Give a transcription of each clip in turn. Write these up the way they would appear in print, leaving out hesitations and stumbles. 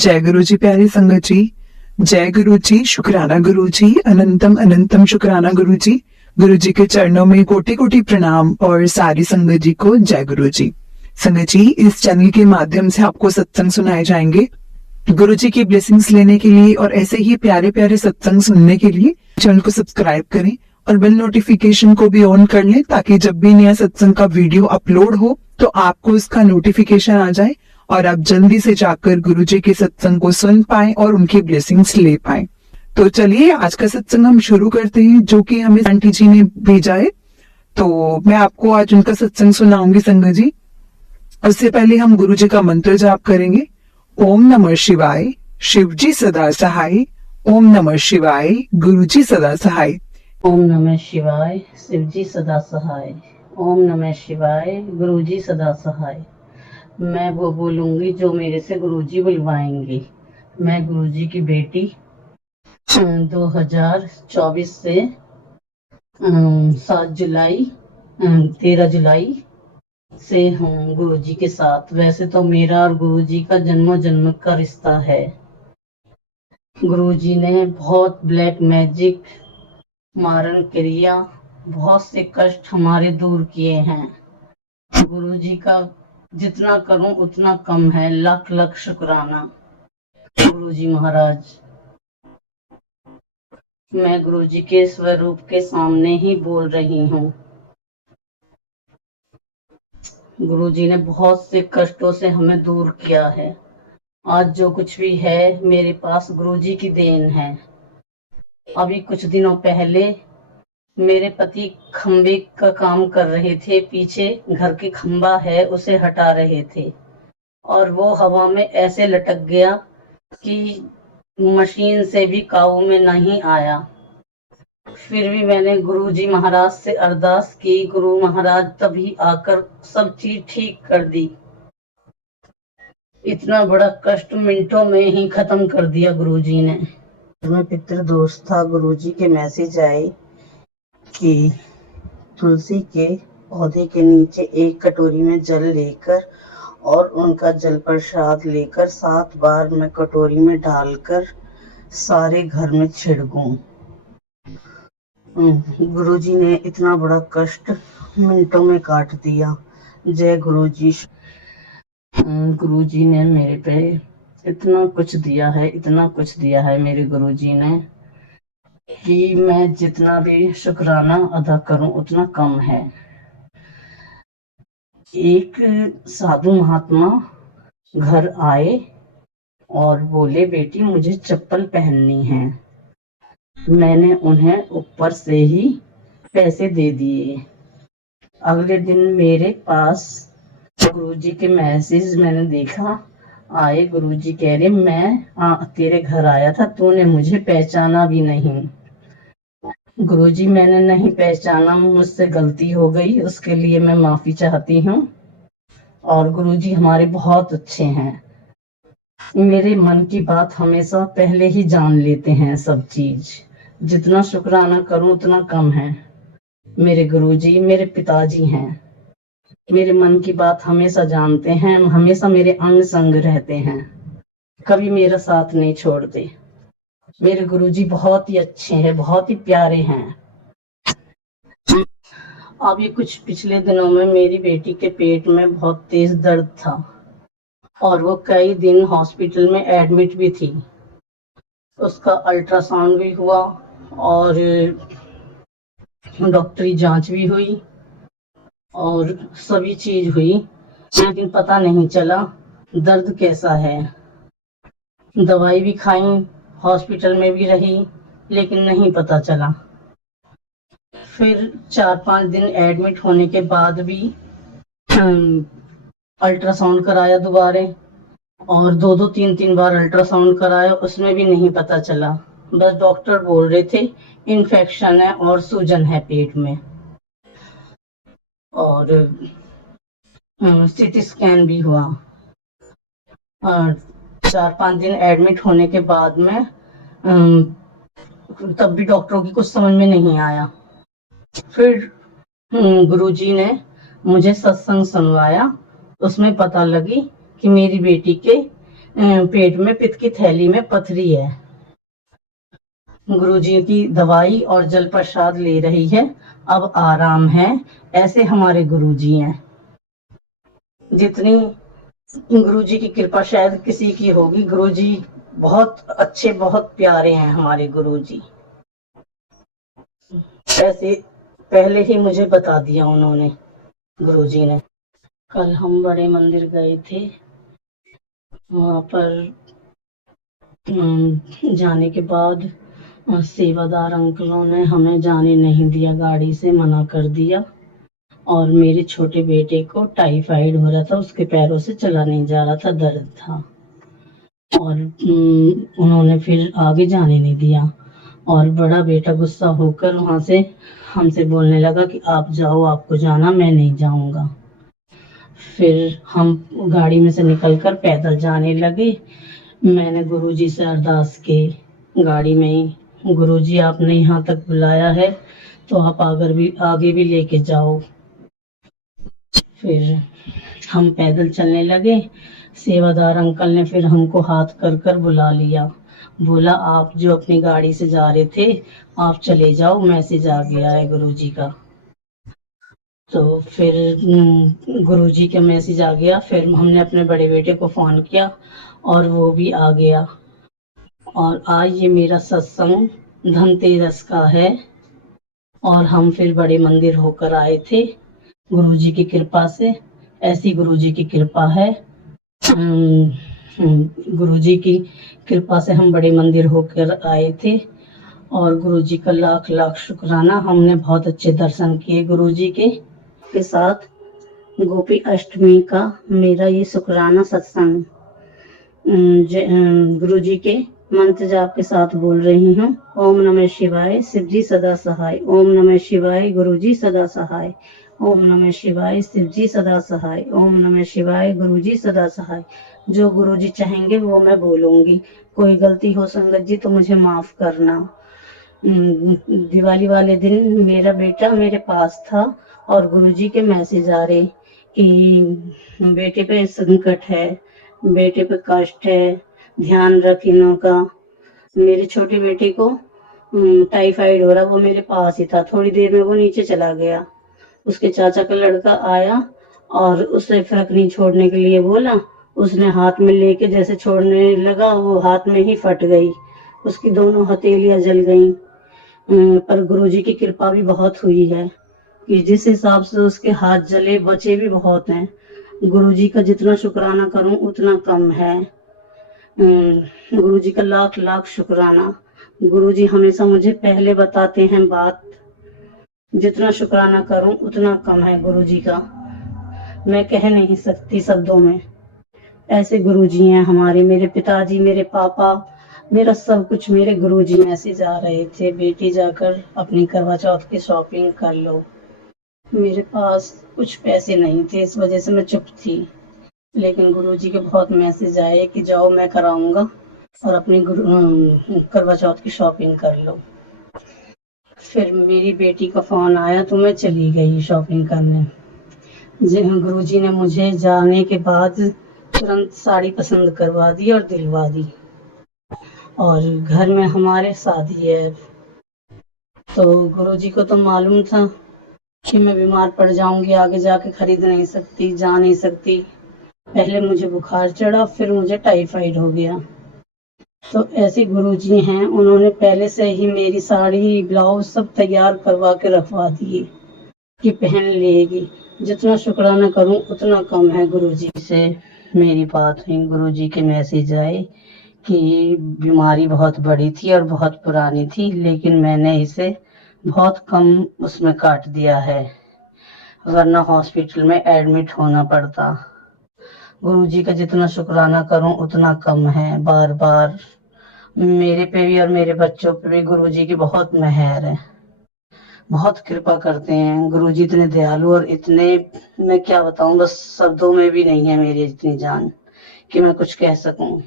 जय गुरु जी प्यारे संगत जी। जय गुरु जी, शुक्राना गुरु जी, अनंतम अनंतम शुक्राना गुरु जी। गुरु जी के चरणों में कोटि कोटि प्रणाम और सारी संगत जी को जय गुरु जी। संगत जी, इस चैनल के माध्यम से आपको सत्संग सुनाए जाएंगे। गुरु जी की ब्लेसिंग्स लेने के लिए और ऐसे ही प्यारे प्यारे सत्संग सुनने के लिए चैनल को सब्सक्राइब करें और बेल नोटिफिकेशन को भी ऑन कर लें, ताकि जब भी नया सत्संग का वीडियो अपलोड हो तो आपको इसका नोटिफिकेशन आ जाए और आप जल्दी से जाकर गुरु जी के सत्संग को सुन पाएं और उनकी ब्लेसिंग्स ले पाएं। तो चलिए आज का सत्संग हम शुरू करते हैं, जो कि हमें आंटी जी ने भेजा है। तो मैं आपको आज उनका सत्संग सुनाऊंगी संगत जी। उससे पहले हम गुरु जी का मंत्र जाप करेंगे। ओम नमः शिवाय, शिव जी सदा सहाय। ओम नमः शिवाय, गुरु जी सदा सहाय। ओम नमः शिवाय, शिव जी सदा सहाय। ओम नमः शिवाय, गुरु जी सदा सहाय। मैं वो बोलूंगी जो मेरे से गुरुजी बुलवाएंगे। मैं गुरुजी की बेटी 2024 से 7 जुलाई 13 जुलाई से हूँ गुरुजी के साथ। वैसे तो मेरा और गुरुजी का जन्मों जन्म का रिश्ता है। गुरुजी ने बहुत ब्लैक मैजिक, मारण क्रिया, बहुत से कष्ट हमारे दूर किए हैं। गुरुजी का जितना करूं उतना कम है। लाख लाख शुक्राना गुरुजी महाराज। मैं गुरुजी के स्वरूप के सामने ही बोल रही हूँ। गुरुजी ने बहुत से कष्टों से हमें दूर किया है। आज जो कुछ भी है मेरे पास गुरुजी की देन है। अभी कुछ दिनों पहले मेरे पति खंबे का काम कर रहे थे। पीछे घर के खंबा है, उसे हटा रहे थे और वो हवा में ऐसे लटक गया कि मशीन से भी काबू में नहीं आया। फिर भी मैंने गुरुजी महाराज से अरदास की। गुरु महाराज तभी आकर सब चीज ठीक कर दी। इतना बड़ा कष्ट मिनटों में ही खत्म कर दिया गुरुजी ने। मैं पितृदोष था। गुरुजी के मैसेज आए कि तुलसी के पौधे के नीचे एक कटोरी में जल लेकर और उनका जल प्रसाद लेकर 7 बार मैं कटोरी में डालकर सारे घर में छिड़कूं। गुरुजी ने इतना बड़ा कष्ट मिनटों में काट दिया। जय गुरुजी। गुरुजी ने मेरे पे इतना कुछ दिया है, इतना कुछ दिया है मेरे गुरुजी ने कि मैं जितना भी शुक्राना अदा करूं उतना कम है। एक साधु महात्मा घर आए और बोले, बेटी मुझे चप्पल पहननी है। मैंने उन्हें ऊपर से ही पैसे दे दिए। अगले दिन मेरे पास गुरुजी के मैसेज मैंने देखा आए। गुरुजी कह रहे, मैं तेरे घर आया था, तूने मुझे पहचाना भी नहीं। गुरुजी मैंने नहीं पहचाना, मुझसे गलती हो गई, उसके लिए मैं माफी चाहती हूँ। और गुरुजी हमारे बहुत अच्छे हैं। मेरे मन की बात हमेशा पहले ही जान लेते हैं सब चीज। जितना शुक्राना करूं उतना कम है। मेरे गुरुजी मेरे पिताजी हैं। मेरे मन की बात हमेशा जानते हैं, हमेशा मेरे अंग संग रहते हैं, कभी मेरा साथ नहीं छोड़ते। मेरे गुरुजी बहुत ही अच्छे हैं, बहुत ही प्यारे हैं। अभी कुछ पिछले दिनों में मेरी बेटी के पेट में बहुत तेज दर्द था और वो कई दिन हॉस्पिटल में एडमिट भी थी। उसका अल्ट्रासाउंड भी हुआ और डॉक्टरी जांच भी हुई और सभी चीज हुई, लेकिन पता नहीं चला दर्द कैसा है। दवाई भी खाई, हॉस्पिटल में भी रही, लेकिन नहीं पता चला। फिर 4-5 दिन एडमिट होने के बाद भी अल्ट्रासाउंड कराया दोबारा और 2-3 बार अल्ट्रासाउंड कराया, उसमें भी नहीं पता चला। बस डॉक्टर बोल रहे थे इन्फेक्शन है और सूजन है पेट में। और सीटी स्कैन भी हुआ। 4-5 दिन एडमिट होने के बाद में तब भी डॉक्टरों की कुछ समझ में नहीं आया। फिर गुरुजी ने मुझे सत्संग सुनवाया। उसमें पता लगी कि मेरी बेटी के पेट में पित्त की थैली में पथरी है। गुरुजी की दवाई और जल प्रसाद ले रही है, अब आराम है। ऐसे हमारे गुरुजी हैं। जितनी गुरुजी की कृपा शायद किसी की होगी। गुरुजी बहुत अच्छे, बहुत प्यारे हैं हमारे गुरुजी। ऐसे पहले ही मुझे बता दिया उन्होंने, गुरुजी ने। कल हम बड़े मंदिर गए थे, वहां पर जाने के बाद सेवादार अंकलों ने हमें जाने नहीं दिया, गाड़ी से मना कर दिया। और मेरे छोटे बेटे को टाइफाइड हो रहा था, उसके पैरों से चला नहीं जा रहा था, दर्द था। और उन्होंने फिर आगे जाने नहीं दिया। और बड़ा बेटा गुस्सा होकर वहां से हमसे बोलने लगा कि आप जाओ, आपको जाना, मैं नहीं जाऊंगा। फिर हम गाड़ी में से निकलकर पैदल जाने लगे। मैंने गुरुजी से अरदास की गाड़ी में ही, गुरुजी आपने यहाँ तक बुलाया है तो आप आगे भी लेके जाओ। फिर हम पैदल चलने लगे। सेवादार अंकल ने फिर हमको हाथ कर कर बुला लिया, बोला आप जो अपनी गाड़ी से जा रहे थे आप चले जाओ, मैसेज आ गया है गुरुजी का। तो फिर गुरुजी का मैसेज आ गया। फिर हमने अपने बड़े बेटे को फोन किया और वो भी आ गया। और आज ये मेरा सत्संग धनतेरस का है और हम फिर बड़े मंदिर होकर आए थे गुरुजी की कृपा से। ऐसी गुरुजी की कृपा है। गुरुजी की कृपा से हम बड़े मंदिर होकर आए थे और गुरुजी का लाख लाख शुक्राना। हमने बहुत अच्छे दर्शन किए गुरुजी के साथ। गोपी अष्टमी का मेरा ये शुक्राना सत्संग गुरुजी के मंत्र जाप के साथ बोल रही हूँ। ओम नमः शिवाय, शिवजी सदा सहाय। ओम नमः शिवाय, गुरुजी सदा सहाय। ओम नमः शिवाय, शिवजी सदा सहाय। ओम नमः शिवाय, गुरुजी सदा सहाय। जो गुरुजी चाहेंगे वो मैं बोलूंगी। कोई गलती हो संगत जी तो मुझे माफ करना। दिवाली वाले दिन मेरा बेटा मेरे पास था और गुरुजी के मैसेज आ रहे कि बेटे पे संकट है, बेटे पे कष्ट है, ध्यान रख इनों का। मेरे छोटे बेटे को टाइफाइड हो रहा, वो मेरे पास ही था। थोड़ी देर में वो नीचे चला गया। उसके चाचा का लड़का आया और उसे फर्क नहीं छोड़ने के लिए बोला। उसने हाथ में लेके जैसे छोड़ने लगा, वो हाथ में ही फट गई, उसकी दोनों हथेलियां जल गईं। पर गुरुजी की कृपा भी बहुत हुई है कि जिस हिसाब से उसके हाथ जले, बचे भी बहुत हैं। गुरुजी का जितना शुक्राना करूं उतना कम है। गुरुजी का लाख लाख शुक्राना। गुरुजी हमेशा मुझे पहले बताते हैं बात, जितना शुक्राना करूं उतना कम है गुरुजी का। मैं कह नहीं सकती शब्दों में। ऐसे गुरुजी हैं हमारे, मेरे पिताजी, मेरे पापा, मेरा सब कुछ मेरे गुरुजी। मैसेज आ रहे थे, बेटी जाकर अपनी करवा चौथ की शॉपिंग कर लो। मेरे पास कुछ पैसे नहीं थे, इस वजह से मैं चुप थी। लेकिन गुरुजी के बहुत मैसेज आए कि जाओ मैं कराऊंगा और अपनी करवा चौथ की शॉपिंग कर लो। फिर मेरी बेटी का फोन आया तो मैं चली गई शॉपिंग करने। गुरुजी ने मुझे जाने के बाद तुरंत साड़ी पसंद करवा दी और दिलवा दी। और घर में हमारे शादी है तो गुरुजी को तो मालूम था कि मैं बीमार पड़ जाऊंगी, आगे जाके खरीद नहीं सकती, जा नहीं सकती। पहले मुझे बुखार चढ़ा, फिर मुझे टाइफाइड हो गया। तो ऐसे गुरुजी हैं, उन्होंने पहले से ही मेरी साड़ी ब्लाउज सब तैयार करवा के रखवा दिए कि पहन लेगी। जितना शुक्राना करूं उतना कम है। गुरुजी से मेरी बात हुई, गुरुजी के मैसेज आए कि बीमारी बहुत बड़ी थी और बहुत पुरानी थी, लेकिन मैंने इसे बहुत कम उसमें काट दिया है, वरना हॉस्पिटल में एडमिट होना पड़ता। गुरुजी का जितना शुक्राना करूं उतना कम है। बार बार मेरे पे भी और मेरे बच्चों पे भी गुरुजी की बहुत मेहर है, बहुत कृपा करते हैं गुरुजी। इतने दयालु और इतने, मैं क्या बताऊं, बस शब्दों में भी नहीं है मेरी इतनी जान कि मैं कुछ कह सकूं।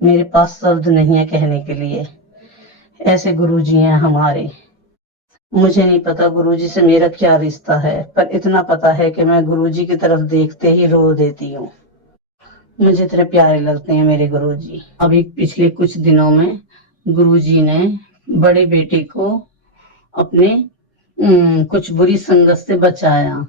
मेरे पास शब्द नहीं है कहने के लिए। ऐसे गुरुजी हैं हमारे। मुझे नहीं पता गुरुजी से मेरा क्या रिश्ता है, पर इतना पता है कि मैं गुरुजी की तरफ देखते ही रो देती हूँ। मुझे तेरे प्यारे लगते हैं मेरे गुरुजी। अभी पिछले कुछ दिनों में गुरुजी ने बड़े बेटे को अपने कुछ बुरी संगत से बचाया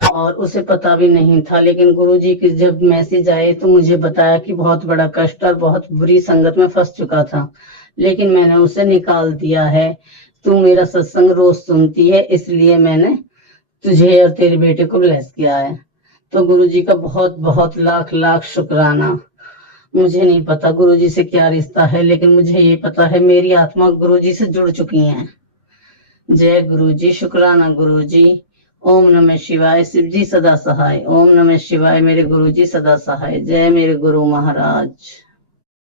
और उसे पता भी नहीं था, लेकिन गुरुजी की जब मैसेज आए तो मुझे बताया कि बहुत बड़ा कष्ट और बहुत बुरी संगत में फंस चुका था, लेकिन मैंने उसे निकाल दिया है। तू मेरा सत्संग रोज सुनती है, इसलिए मैंने तुझे और तेरे बेटे को ब्लेस किया है। तो गुरुजी का बहुत बहुत लाख लाख शुक्राना। मुझे नहीं पता गुरुजी से क्या रिश्ता है, लेकिन मुझे ये पता है मेरी आत्मा गुरुजी से जुड़ चुकी है। जय गुरुजी, शुक्राना गुरुजी। ओम नमः शिवाय। शिव जी सदा सहाय। ओम नमः शिवाय। मेरे गुरुजी सदा सहाय। जय मेरे गुरु महाराज।